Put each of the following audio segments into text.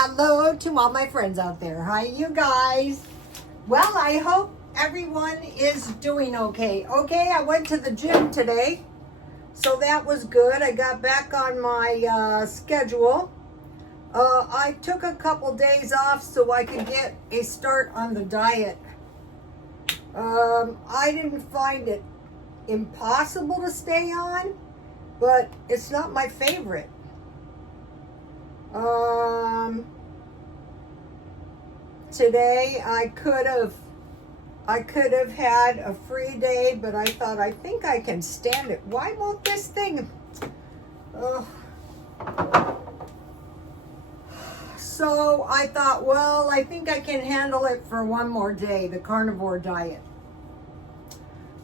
Hello to all my friends out there. Hi, you guys. Well, I hope everyone is doing okay. Okay, I went to the gym today, so that was good. I got back on my schedule. I took a couple days off so I could get a start on the diet. I didn't find it impossible to stay on, but it's not my favorite. Today I could have had a free day, but I thought, I think I can stand it. Why won't this thing? So I thought, well, I think I can handle it for one more day, the carnivore diet.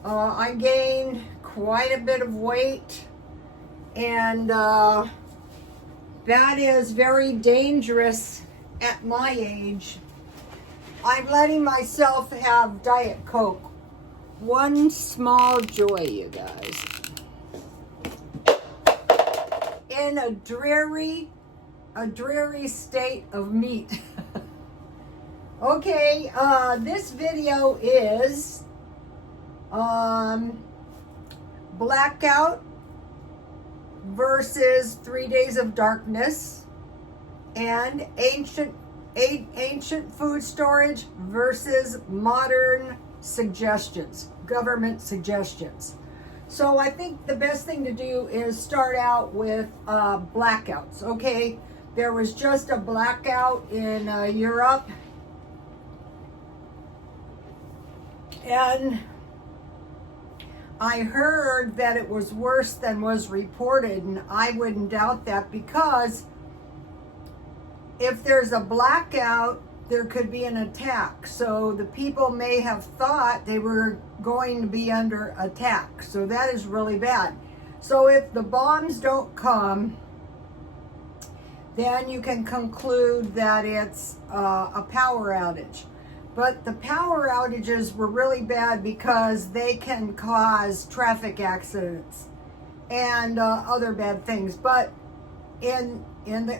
I gained quite a bit of weight, and that is very dangerous at my age. I'm letting myself have Diet Coke. One small joy, you guys. In a dreary state of meat. Okay, this video is Blackout versus 3 Days of Darkness, and ancient food storage versus modern suggestions, government suggestions. So I think the best thing to do is start out with blackouts. Okay, there was just a blackout in Europe, and I heard that it was worse than was reported, and I wouldn't doubt that, because if there's a blackout, there could be an attack. So the people may have thought they were going to be under attack. So that is really bad. So if the bombs don't come, then you can conclude that it's a power outage. But the power outages were really bad because they can cause traffic accidents and other bad things. But in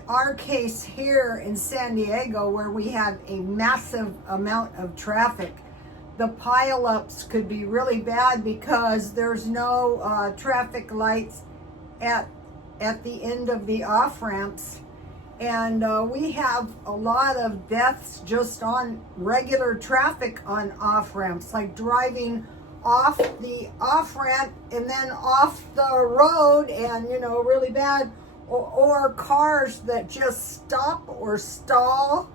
our case here in San Diego, where we have a massive amount of traffic, the pileups could be really bad because there's no traffic lights at the end of the off-ramps. And we have a lot of deaths just on regular traffic on off-ramps, like driving off the off-ramp and then off the road, and, you know, really bad. Or cars that just stop or stall.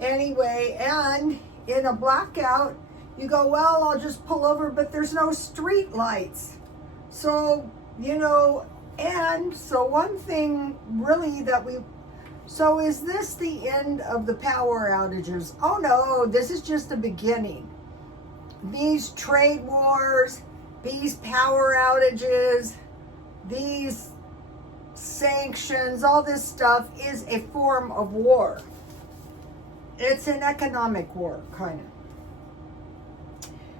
Anyway, and in a blackout, you go, well, I'll just pull over, but there's no street lights. So, you know, and so one thing really so is this the end of the power outages? Oh no, this is just the beginning. These trade wars, these power outages, these sanctions, all this stuff is a form of war. It's an economic war, kind of.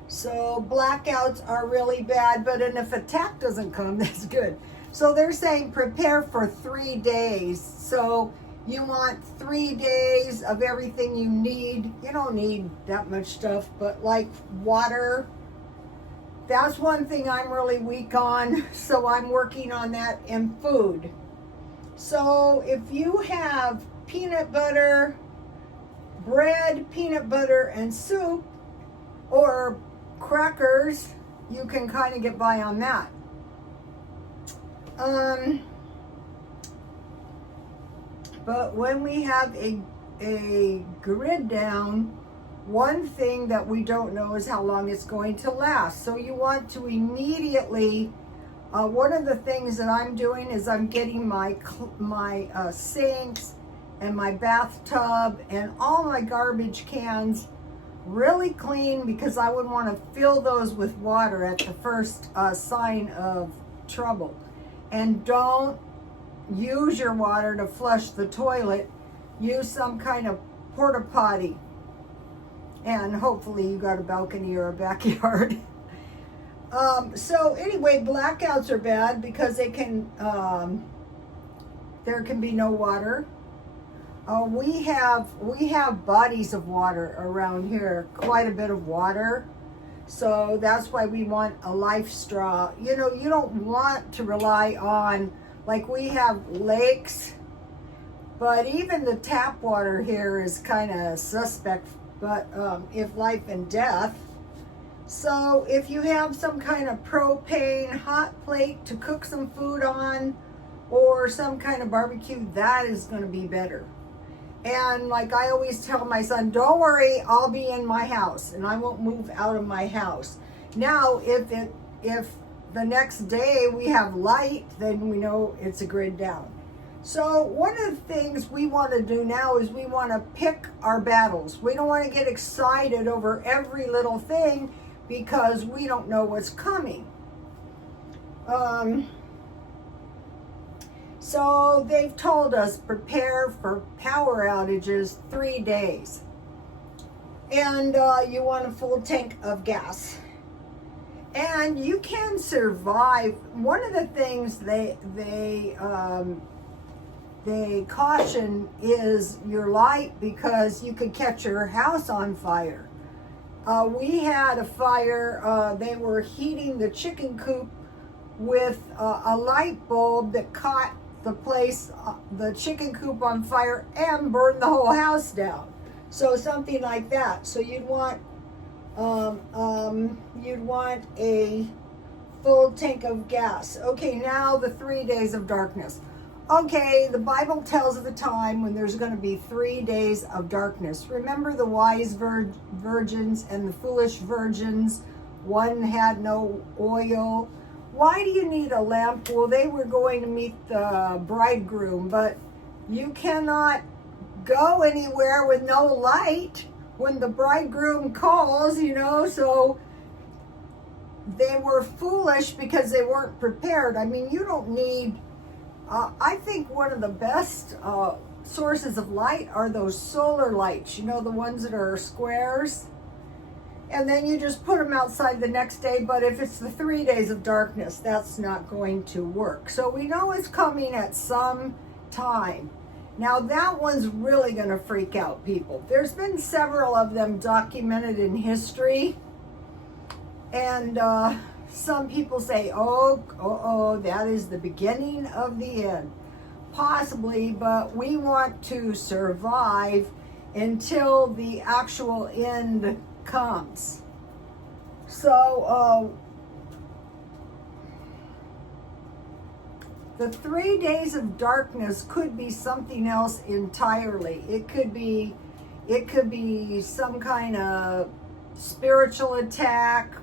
So blackouts are really bad, but if attack doesn't come, that's good. So they're saying prepare for 3 days. So you want 3 days of everything you need. You don't need that much stuff, but like water. That's one thing I'm really weak on, so I'm working on that, in food. So if you have peanut butter, bread, peanut butter, and soup, or crackers, you can kind of get by on that. But when we have a grid down, one thing that we don't know is how long it's going to last. So you want to immediately, one of the things that I'm doing is I'm getting my sinks and my bathtub and all my garbage cans really clean, because I would want to fill those with water at the first sign of trouble. And don't use your water to flush the toilet. Use some kind of porta potty. And hopefully you got a balcony or a backyard. So anyway, blackouts are bad because they can, there can be no water. We have bodies of water around here, quite a bit of water. So that's why we want a life straw. You know, you don't want to rely on, like we have lakes, but even the tap water here is kind of suspect, but if life and death. So if you have some kind of propane hot plate to cook some food on, or some kind of barbecue, that is going to be better. And like I always tell my son, don't worry, I'll be in my house and I won't move out of my house. Now, if the next day we have light, then we know it's a grid down. So one of the things we want to do now is we want to pick our battles. We don't want to get excited over every little thing because we don't know what's coming. So they've told us prepare for power outages 3 days. And you want a full tank of gas. And you can survive. One of the things they caution is your light, because you could catch your house on fire. We had a fire. They were heating the chicken coop with a light bulb that caught the chicken coop on fire and burned the whole house down. So something like that. So you'd want a full tank of gas. Okay, now the 3 days of darkness. Okay, the Bible tells of a time when there's going to be 3 days of darkness. Remember the wise virgins and the foolish virgins? One had no oil. Why do you need a lamp? Well, they were going to meet the bridegroom, but you cannot go anywhere with no light when the bridegroom calls, you know. So they were foolish because they weren't prepared. I mean, you don't need, I think one of the best sources of light are those solar lights, you know, the ones that are squares. And then you just put them outside the next day. But if it's the 3 days of darkness, that's not going to work. So we know it's coming at some time. Now that one's really going to freak out people. There's been several of them documented in history. And some people say, oh, that is the beginning of the end. Possibly, but we want to survive until the actual end comes. So the 3 days of darkness could be something else entirely. It could be some kind of spiritual attack,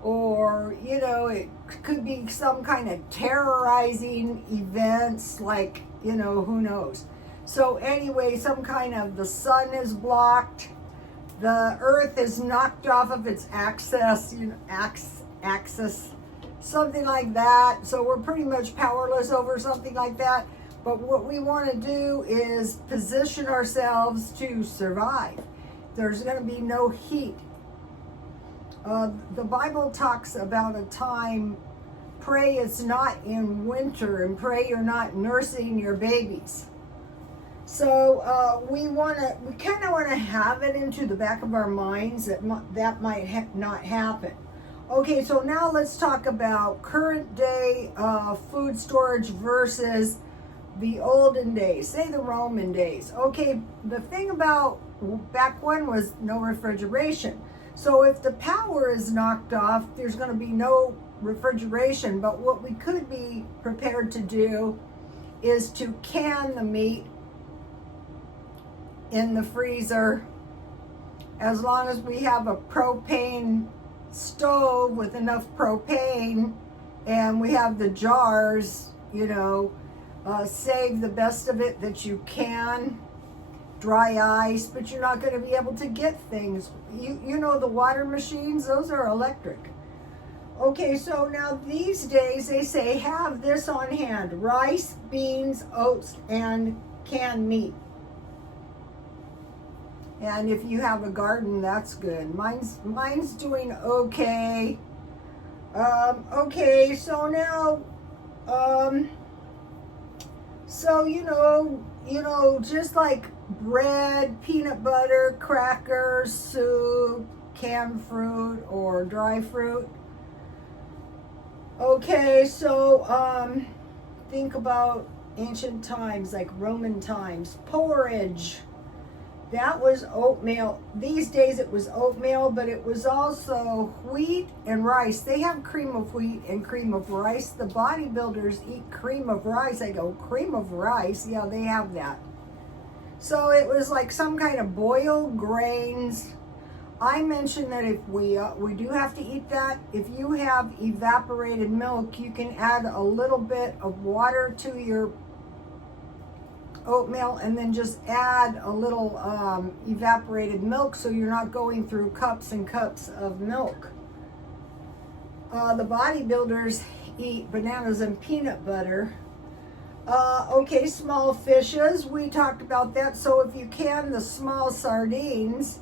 or you know, it could be some kind of terrorizing events, like, you know, who knows. So anyway, some kind of, the sun is blocked, the earth is knocked off of its axis, you know, axis, something like that. So we're pretty much powerless over something like that. But what we want to do is position ourselves to survive. There's going to be no heat. The Bible talks about a time, pray it's not in winter, and pray you're not nursing your babies. So we kind of want to have it into the back of our minds that that might not happen. Okay, so now let's talk about current day food storage versus the olden days, say the Roman days. Okay, the thing about back when was no refrigeration. So if the power is knocked off, there's going to be no refrigeration. But what we could be prepared to do is to can the meat in the freezer, as long as we have a propane stove with enough propane, and we have the jars, you know, save the best of it that you can. Dry ice, but you're not going to be able to get things. You know, the water machines, those are electric. Okay, so now these days they say have this on hand: rice, beans, oats, and canned meat. And if you have a garden, that's good. Mine's doing okay. Okay, so now, so you know, you know, just like bread, peanut butter, crackers, soup, canned fruit, or dry fruit. Okay, so think about ancient times, like Roman times. Porridge. That was oatmeal. These days it was oatmeal, but it was also wheat and rice. They have cream of wheat and cream of rice. The bodybuilders eat cream of rice. I go, cream of rice? Yeah, they have that. So it was like some kind of boiled grains. I mentioned that if we do have to eat that, if you have evaporated milk, you can add a little bit of water to your oatmeal and then just add a little evaporated milk so you're not going through cups and cups of milk. The bodybuilders eat bananas and peanut butter. Okay, small fishes, we talked about that. So if you can, the small sardines,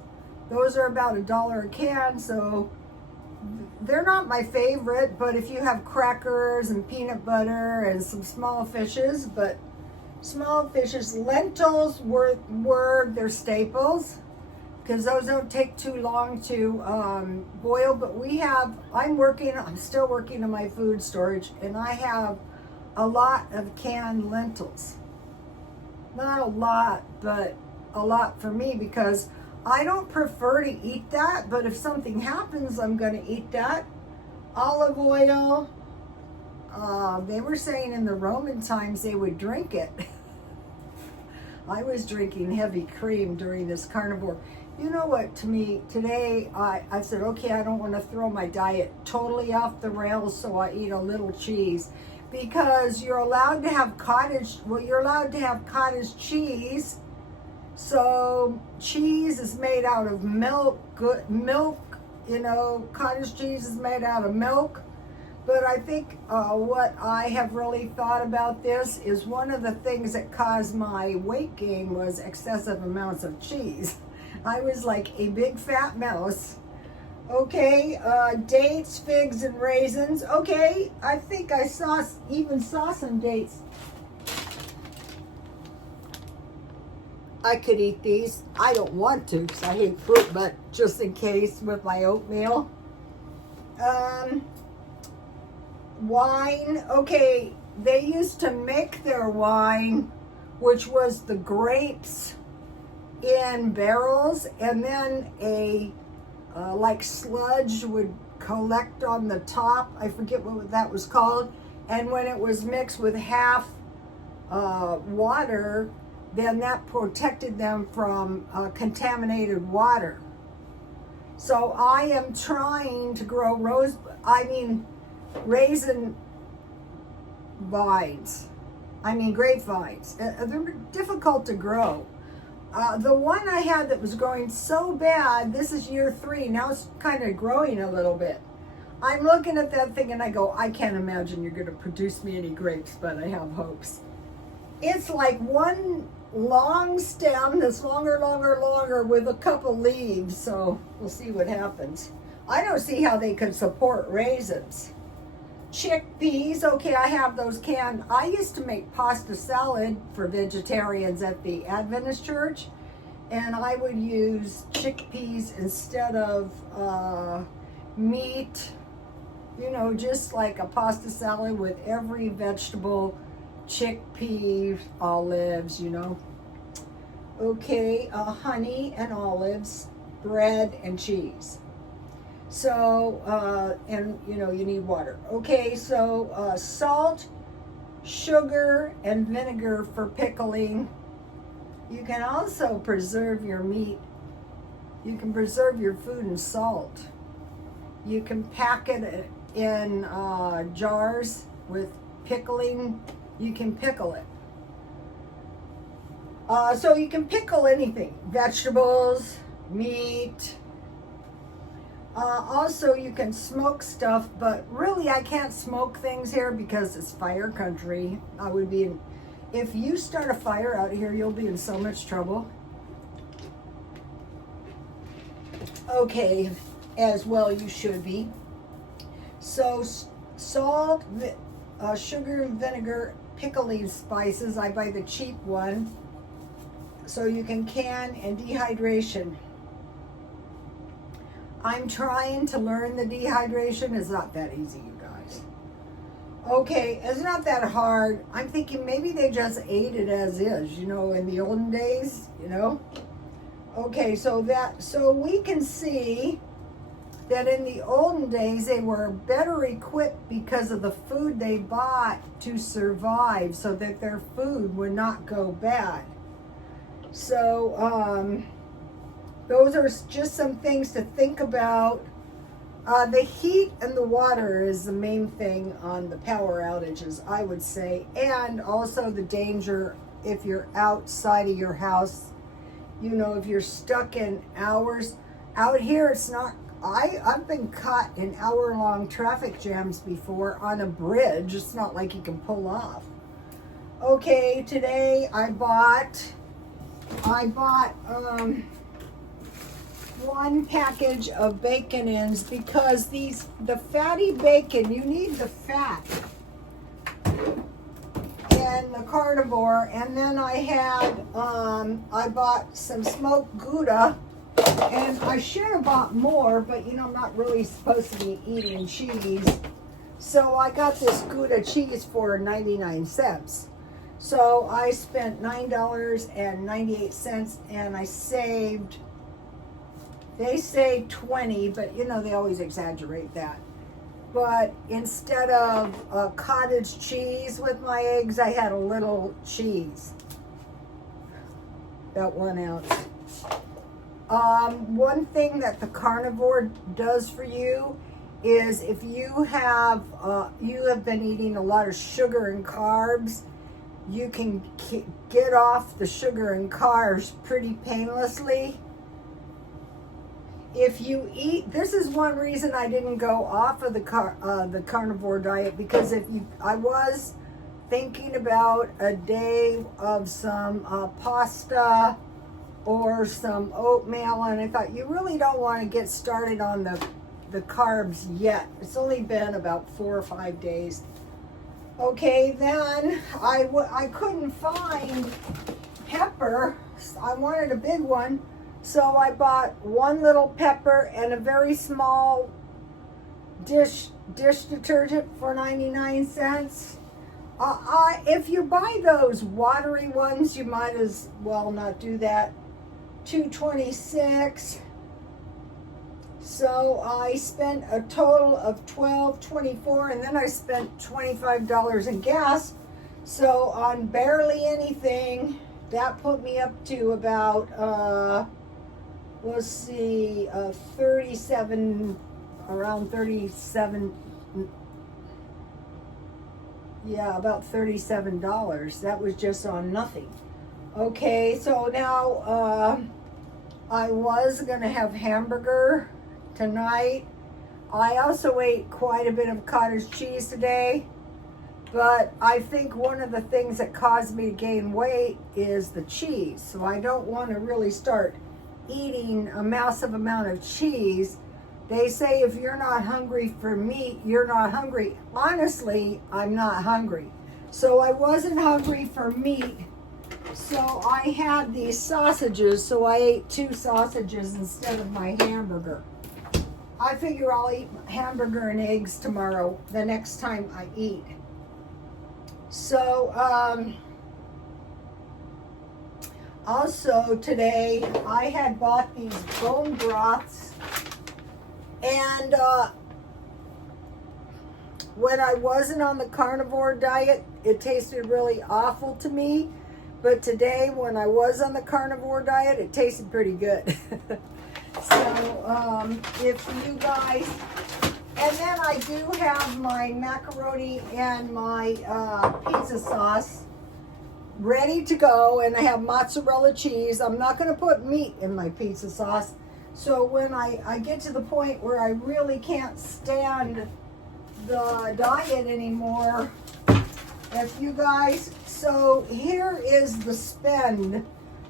those are about $1 a can, so they're not my favorite, but if you have crackers and peanut butter and some small fishes, but small fishes, lentils were their staples because those don't take too long to boil. But I'm still working on my food storage, and I have a lot of canned lentils. Not a lot, but a lot for me because I don't prefer to eat that, but if something happens, I'm going to eat that. Olive oil. They were saying in the Roman times they would drink it. I was drinking heavy cream during this carnivore. You know what, to me, today I said, okay, I don't want to throw my diet totally off the rails, so I eat a little cheese. Because you're allowed to have cottage cheese. So cheese is made out of milk, you know, cottage cheese is made out of milk. But I think what I have really thought about this is one of the things that caused my weight gain was excessive amounts of cheese. I was like a big fat mouse. Okay, dates, figs, and raisins. Okay, I think I saw some dates. I could eat these. I don't want to because I hate fruit, but just in case with my oatmeal. Wine. Okay, they used to make their wine, which was the grapes in barrels, and then a like sludge would collect on the top. I forget what that was called. And when it was mixed with half water, then that protected them from contaminated water. So I am trying to grow raisin vines. Grapevines. They're difficult to grow. The one I had that was growing so bad, this is year 3, now it's kind of growing a little bit. I'm looking at that thing and I go, I can't imagine you're going to produce me any grapes, but I have hopes. It's like one long stem that's longer with a couple leaves, so we'll see what happens. I don't see how they could support raisins. Chickpeas, okay, I have those canned. I used to make pasta salad for vegetarians at the Adventist church, and I would use chickpeas instead of meat, you know, just like a pasta salad with every vegetable, chickpeas, olives, you know. Okay, honey and olives, bread and cheese. So, and you know, you need water. Okay, so salt, sugar, and vinegar for pickling. You can also preserve your meat. You can preserve your food in salt. You can pack it in jars with pickling. You can pickle it. So you can pickle anything, vegetables, meat. Also, you can smoke stuff, but really I can't smoke things here because it's fire country. If you start a fire out here, you'll be in so much trouble. Okay, as well you should be. So salt, sugar, vinegar, pickling spices. I buy the cheap one. so you can can and dehydration. I'm trying to learn the dehydration. It's not that easy, you guys. Okay, it's not that hard. I'm thinking maybe they just ate it as is, you know, in the olden days, you know. Okay, so we can see that in the olden days they were better equipped because of the food they bought to survive, so that their food would not go bad. So those are just some things to think about. The heat and the water is the main thing on the power outages, I would say, and also the danger if you're outside of your house. You know, if you're stuck in hours. Out here, it's not. I've been caught in hour-long traffic jams before on a bridge. It's not like you can pull off. Okay, today I bought one package of bacon ends because the fatty bacon, you need the fat in the carnivore. And then I bought some smoked Gouda, and I should have bought more, but you know, I'm not really supposed to be eating cheese. So I got this Gouda cheese for 99 cents. So I spent $9.98 and I saved, they say 20, but you know, they always exaggerate that. But instead of cottage cheese with my eggs, I had a little cheese, about 1 ounce. One thing that the carnivore does for you is if you have been eating a lot of sugar and carbs, you can get off the sugar and carbs pretty painlessly. If you eat, this is one reason I didn't go off of the carnivore diet, because I was thinking about a day of some pasta or some oatmeal, and I thought, you really don't want to get started on the carbs yet. It's only been about 4 or 5 days. Okay, then I couldn't find pepper. I wanted a big one, so I bought one little pepper and a very small dish detergent for 99 cents. If you buy those watery ones, you might as well not do that. $2.26. So I spent a total of $12.24, and then I spent $25 in gas. So on barely anything, that put me up to about let's see, 37, around 37. Yeah, about $37. That was just on nothing. Okay, so now I was gonna have hamburger tonight. I also ate quite a bit of cottage cheese today, but I think one of the things that caused me to gain weight is the cheese. So I don't want to really start eating a massive amount of cheese. They say if you're not hungry for meat, you're not hungry. Honestly, I'm not hungry. So I wasn't hungry for meat. So I had these sausages, so I ate 2 sausages instead of my hamburger. I figure I'll eat hamburger and eggs tomorrow, the next time I eat. So, also today I had bought these bone broths, and when I wasn't on the carnivore diet, it tasted really awful to me. But today, when I was on the carnivore diet, it tasted pretty good. So, if you guys, and then I do have my macaroni and my pizza sauce ready to go, and I have mozzarella cheese. I'm not going to put meat in my pizza sauce. So when I get to the point where I really can't stand the diet anymore, if you guys, so here is the spend.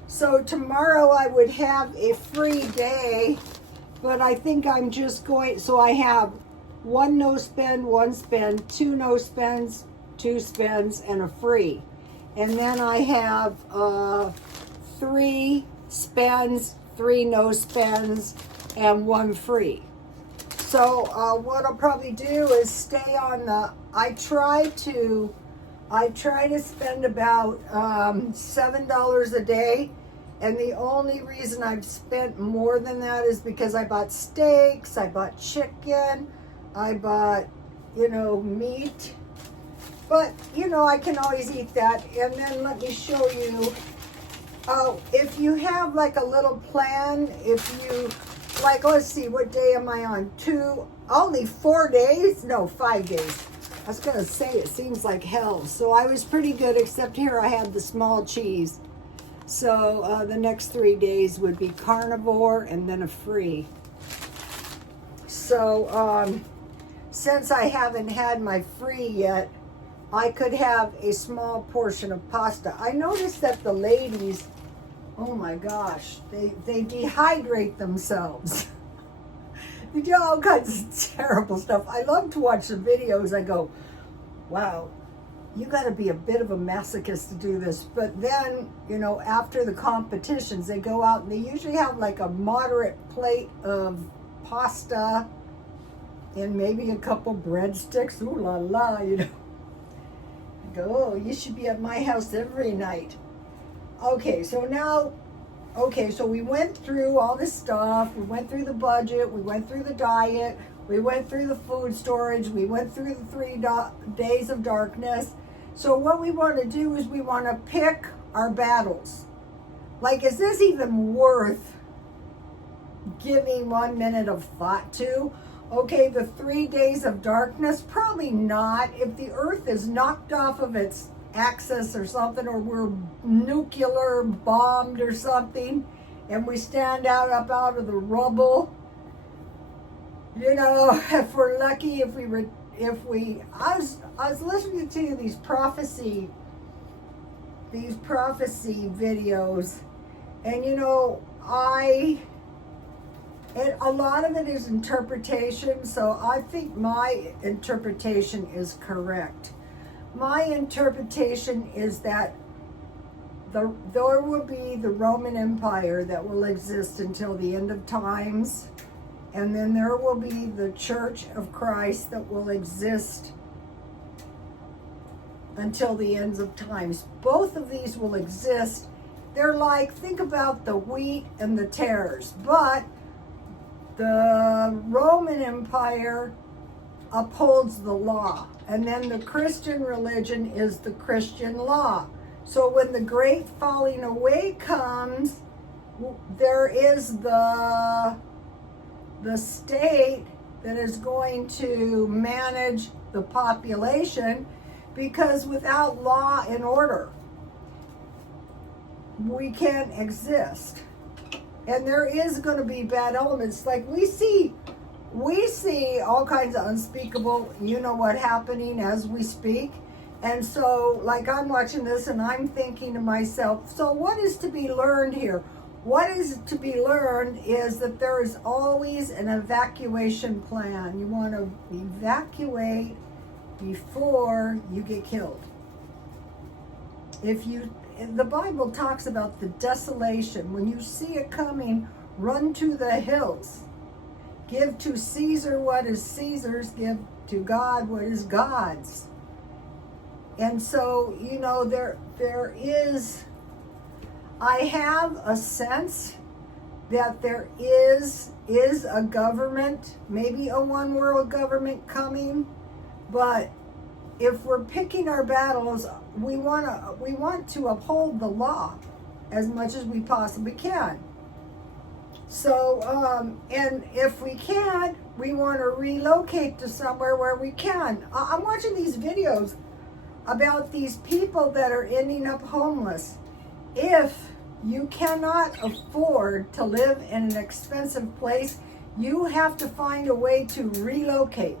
So tomorrow I would have a free day, but I think I'm just going, so I have 1 no spend, 1 spend, 2 no spends, 2 spends, and a free. And then I have 3 spends, 3 no spends, and 1 free. So what I'll probably do is stay on the, I try to spend about $7 a day. And the only reason I've spent more than that is because I bought steaks, I bought chicken, I bought, meat. But, I can always eat that. And then let me show you, if you have like a little plan, if you, like, let's see, what day am I on? Only 4 days? No, 5 days. I was going to say, it seems like hell. So I was pretty good, except here I had the small cheese. So the next 3 days would be carnivore and then a free. So since I haven't had my free yet, I could have a small portion of pasta. I noticed that the ladies, oh my gosh, they dehydrate themselves. They do all kinds of terrible stuff. I love to watch the videos. I go, wow, you got to be a bit of a masochist to do this. But then, after the competitions, they go out and they usually have like a moderate plate of pasta and maybe a couple breadsticks. Ooh la la, I go, oh, you should be at my house every night. Okay, so we went through all this stuff. We went through the budget. We went through the diet. We went through the food storage. We went through the 3 days of darkness. So what we want to do is we want to pick our battles. Like, is this even worth giving 1 minute of thought to? Okay, the 3 days of darkness, probably not. If the earth is knocked off of its axis or something, or we're nuclear bombed or something, and we stand up out of the rubble, if we're lucky, I was listening to these prophecy videos, and a lot of it is interpretation, so I think my interpretation is correct. My interpretation is that there will be the Roman Empire that will exist until the end of times, and then there will be the Church of Christ that will exist until the ends of times. Both of these will exist. They're like, think about the wheat and the tares, but the Roman Empire upholds the law, and then the Christian religion is the Christian law. So when the great falling away comes, there is the state that is going to manage the population, because without law and order, we can't exist. And there is going to be bad elements. Like we see all kinds of unspeakable, happening as we speak. And so, like, I'm watching this and I'm thinking to myself, so what is to be learned here? What is to be learned is that there is always an evacuation plan. You want to evacuate before you get killed. The Bible talks about the desolation. When you see it coming, run to the hills. Give to Caesar what is Caesar's, give to God what is God's. And so, there is, I have a sense that there is a government, maybe a one world government coming, but if we're picking our battles, we want to uphold the law as much as we possibly can. So, and if we can't, we want to relocate to somewhere where we can. I'm watching these videos about these people that are ending up homeless. If you cannot afford to live in an expensive place, you have to find a way to relocate.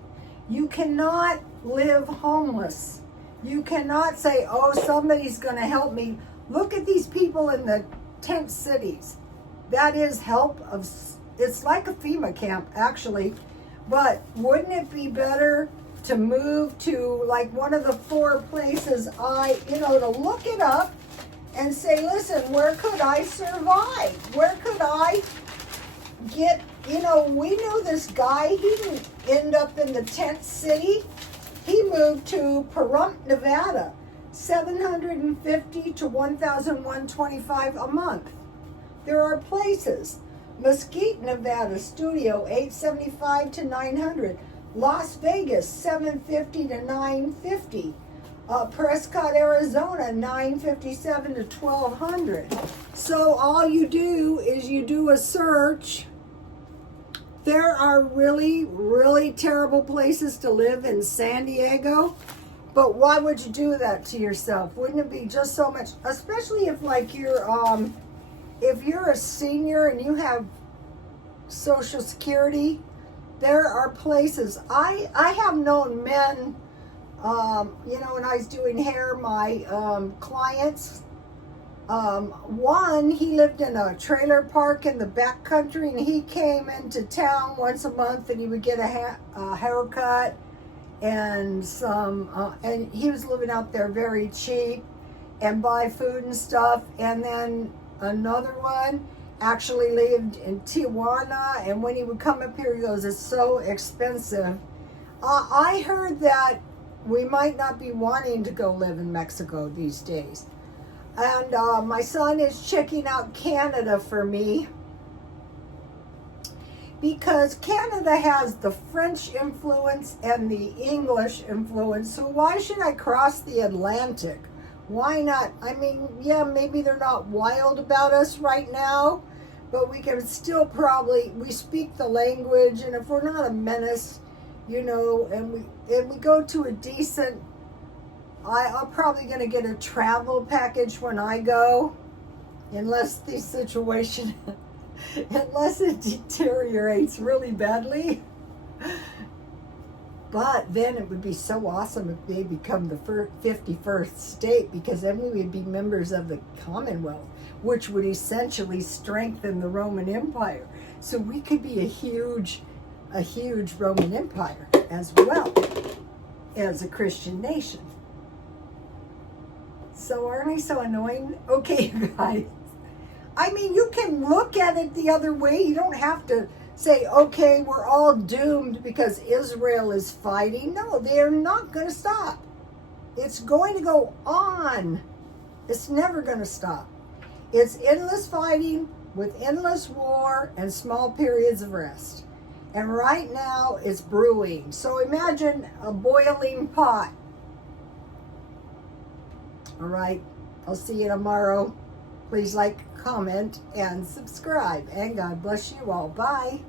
You cannot live homeless. You cannot say, oh, somebody's going to help me. Look at these people in the tent cities. That is help it's like a FEMA camp, actually. But wouldn't it be better to move to like one of the 4 places to look it up and say, listen, where could I survive? Where could I get, we knew this guy, he didn't end up in the tent city. He moved to Pahrump, Nevada, $750 to $1,125 a month. There are places. Mesquite, Nevada, studio, $875 to $900. Las Vegas, $750 to $950. Prescott, Arizona, $957 to $1,200. So all you do is you do a search. There are really, really terrible places to live in San Diego, but why would you do that to yourself? Wouldn't it be just so much, especially if like if you're a senior and you have Social Security, there are places. I have known men, when I was doing hair, my clients, one, he lived in a trailer park in the back country, and he came into town once a month, and he would get a haircut and and he was living out there very cheap and buy food and stuff. And then another one actually lived in Tijuana, and when he would come up here, he goes, it's so expensive. I heard that we might not be wanting to go live in Mexico these days. And my son is checking out Canada for me, because Canada has the French influence and the English influence. So why should I cross the Atlantic? Why not? I mean, yeah, maybe they're not wild about us right now, but we can still we speak the language, and if we're not a menace, and we go to a decent, I'm probably going to get a travel package when I go, unless the situation, unless it deteriorates really badly. But then it would be so awesome if they become the 51st state, because then we would be members of the Commonwealth, which would essentially strengthen the Roman Empire. So we could be a huge Roman Empire as well as a Christian nation. So aren't I so annoying? Okay, you guys. I mean, you can look at it the other way. You don't have to say, okay, we're all doomed because Israel is fighting. No, they're not going to stop. It's going to go on. It's never going to stop. It's endless fighting with endless war and small periods of rest. And right now it's brewing. So imagine a boiling pot. All right, I'll see you tomorrow. Please like, comment, and subscribe. And God bless you all. Bye.